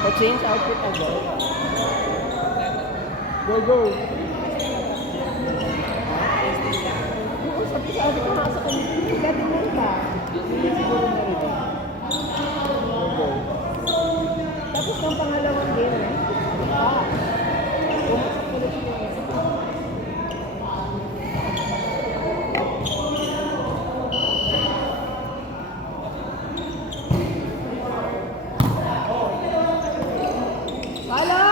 Pa-change outfit agad. Go, go! Oo, sabi ko nga sa kanya, dati mo ka. Hindi siguro na rin. Go, go. Tapos ng pangalawang game pumasok ko na siya. Wala.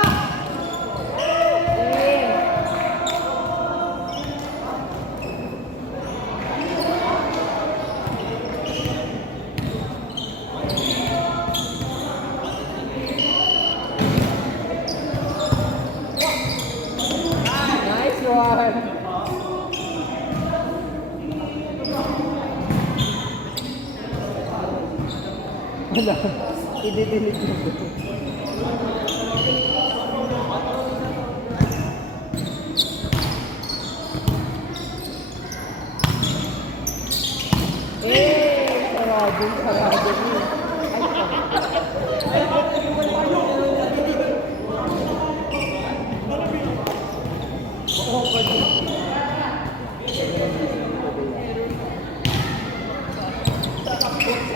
I-delete mo ito. Sarado niya.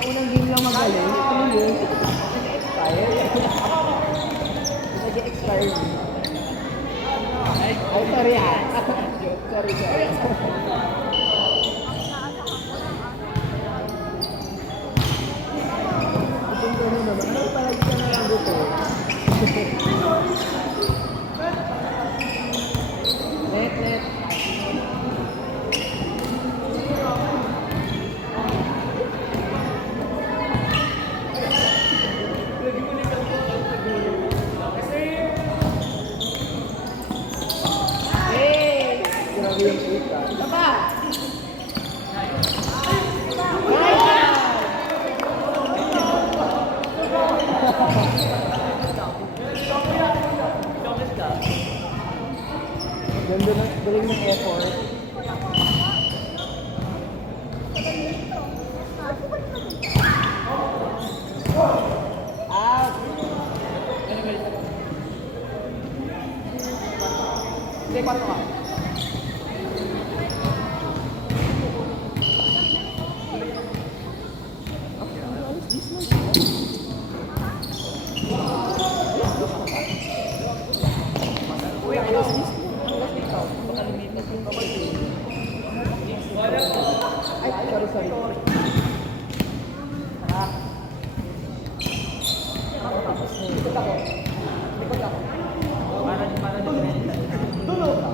Unang game lang magaling. Nag-expire. Ay, sorry ha. Sorry. Ito naman. Ano palagi ka na lang dito? Net. Ganda na, galing ng effort. Out! Sige, 4 ka. Ay, sorry. Likod ako. Para dulo ka.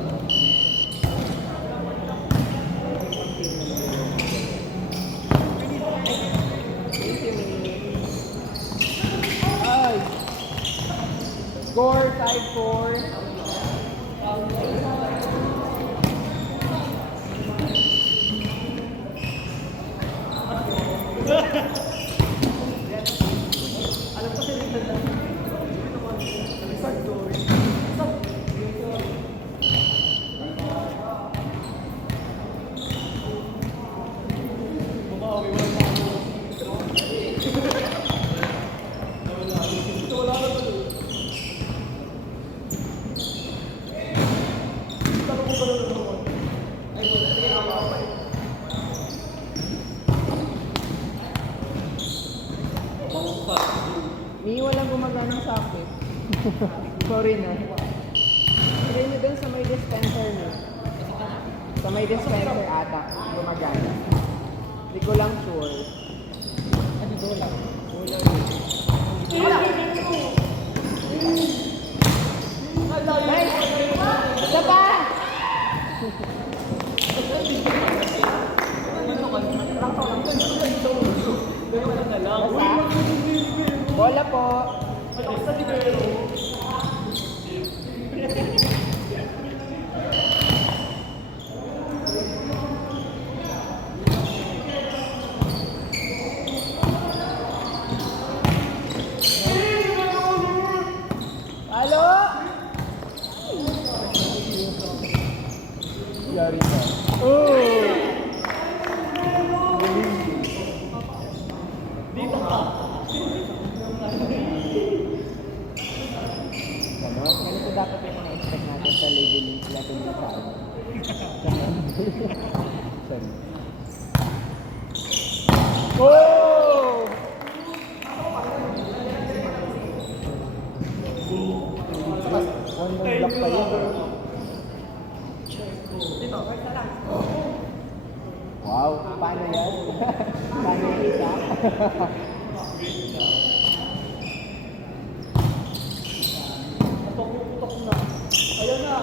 Ay. Score 5-4. Walang gumaganang sakit. Sorry na. Try nyo dun sa may dispenser na. Sa may dispenser ata. Gumagana. Hindi ko lang sure. Ano doon lang? Wala. Nice! Isa pa! Bola po. Halo? Yari ka. Oh! Dito ka. dapat yung ina-expect natin sa labeling sila dun sa ano. Sorry. Oh! One more block pa yun. Wow, paano yan? Paano kita? Putok na. Ayan na.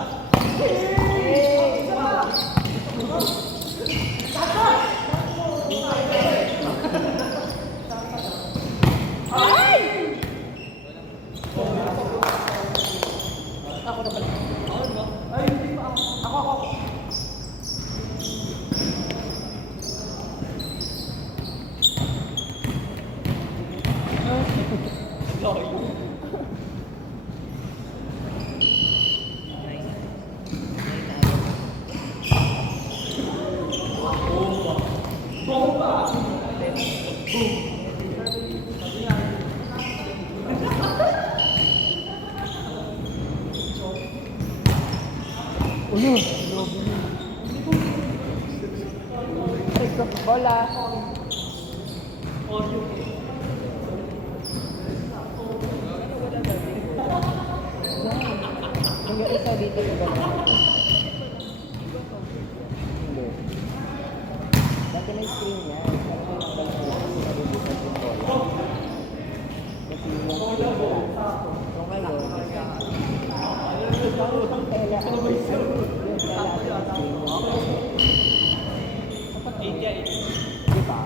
Ako na pala. Ay, hindi pa ako. Ako. Ulo! Take off bola! Yung isa dito sa gano'n. Hindi. Dati may screen niya. Parang may mga gano'n na nalibutan yung bola. Kasi yung screen nila. So ngayon, ang tela. Yung tela sa screen. Di ba?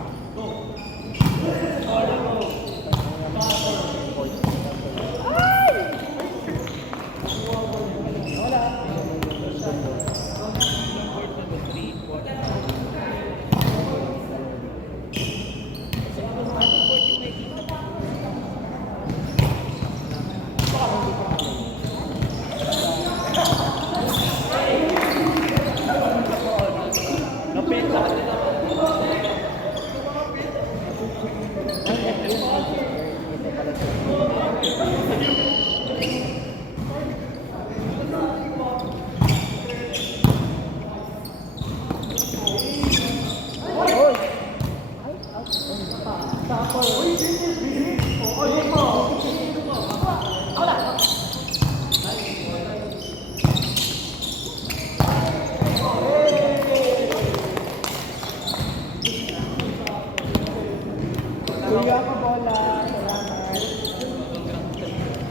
Kuya ko bola,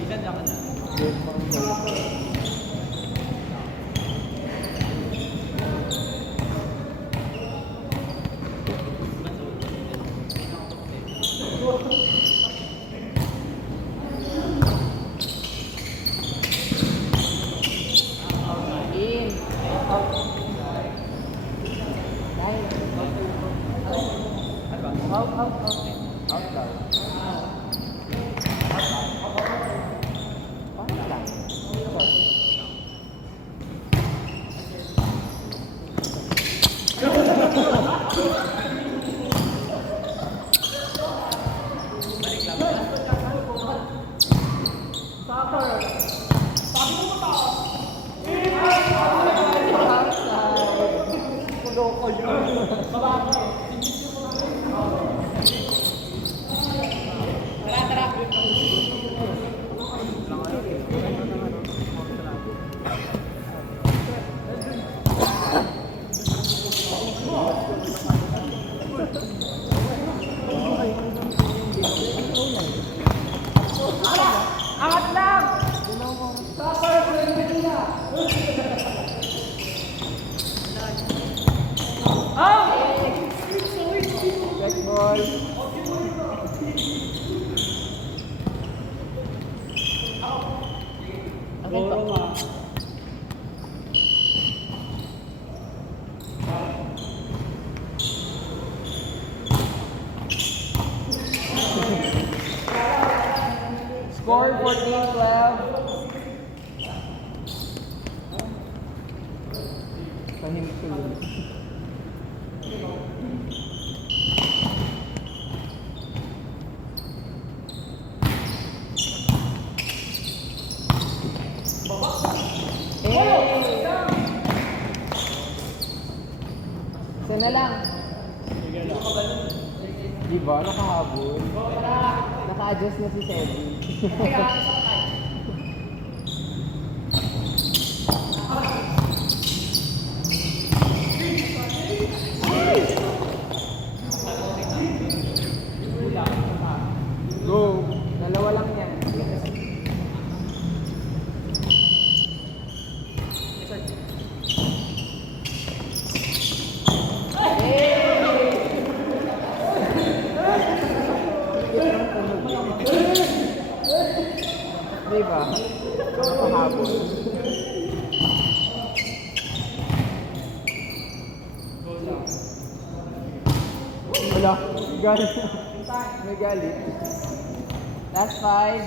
salamat. Good pang bola. In. Out. Out. Out daw. Paano lang? Angat lang! Black ball. Score 14-12. Tahimik ko yun. Baba. na lang. Di ba? Nakahabol. Naka-adjust na si Sebi. Kaya isa pa tayo. Go! Dalawa lang yan. Di ba? Nakahabol. Wala. Galit. May galit. Last 5.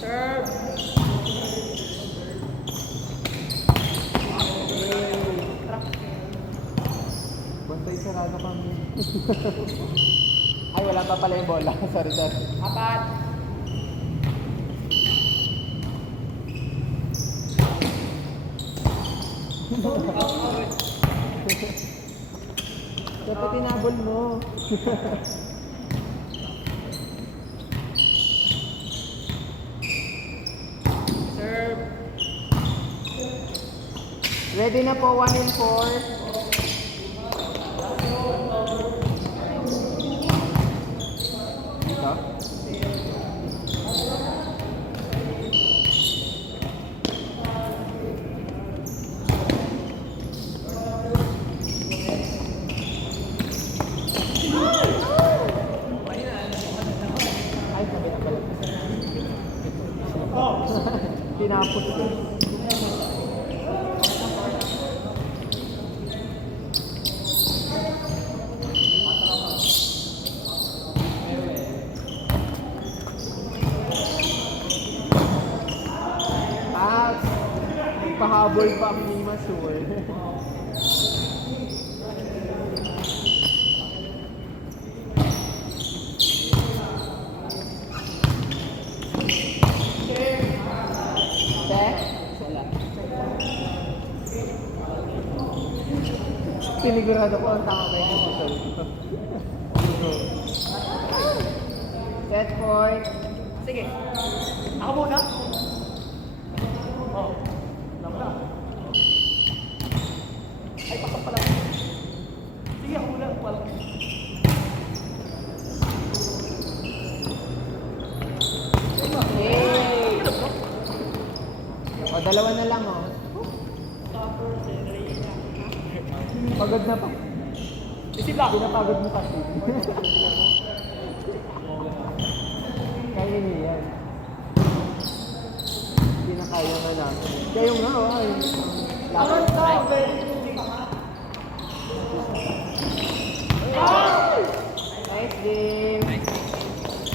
Serve. Bantay sarado kami. Ay, wala pa pala yung bola. Sorry, sorry. Apat. Dapat tinabol mo. Serve. Ready na po, 1 and 4. Dito. Ay, sabi na pala. Tinapos ko. Ah, pahabol pa ang ni Masul. Set? Sinigurado ko ang tama kayo sa Masul. Set point. Sige. Ako muna. Oh. Lama. Ay, pasok pala. Sige, ako muna. Wala. Hey! O, dalawa na lang, oh. Pagod na pa. Isip lang. Pinapagod mo kasi. Kaya niya yan. Hindi na kaya na namin. Kayo nga, oh. Ay, Ako lakas. stop. Nice game.